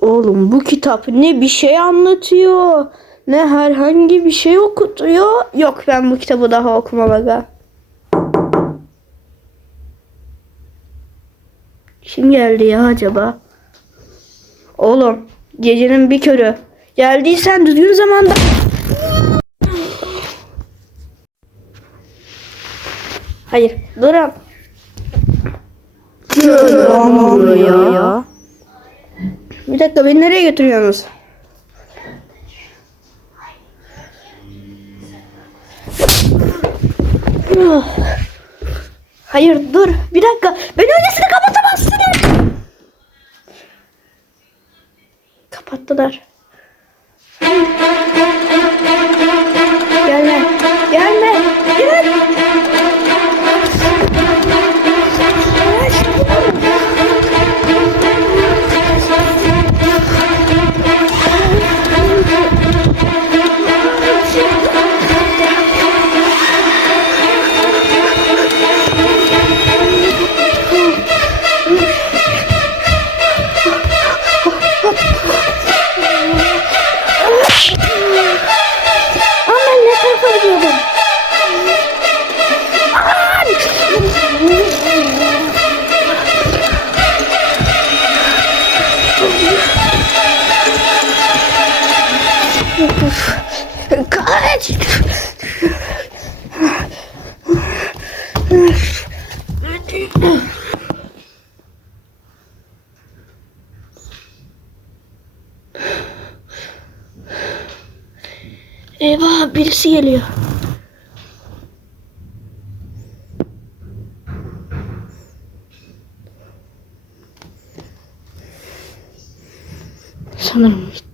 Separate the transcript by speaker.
Speaker 1: Oğlum bu kitap ne bir şey anlatıyor ne herhangi bir şey okutuyor. Yok ben bu kitabı daha okumam aga. Kim geldi ya acaba? Oğlum gecenin bir körü. Geldiysen düzgün zamanda. Hayır durun. buraya. Dakika beni nereye götürüyorsunuz? Oh. Hayır dur bir dakika ben öylesine kapatamazsın. Kapattılar. Kaç! Eyvah birisi geliyor. Sanırım gitti.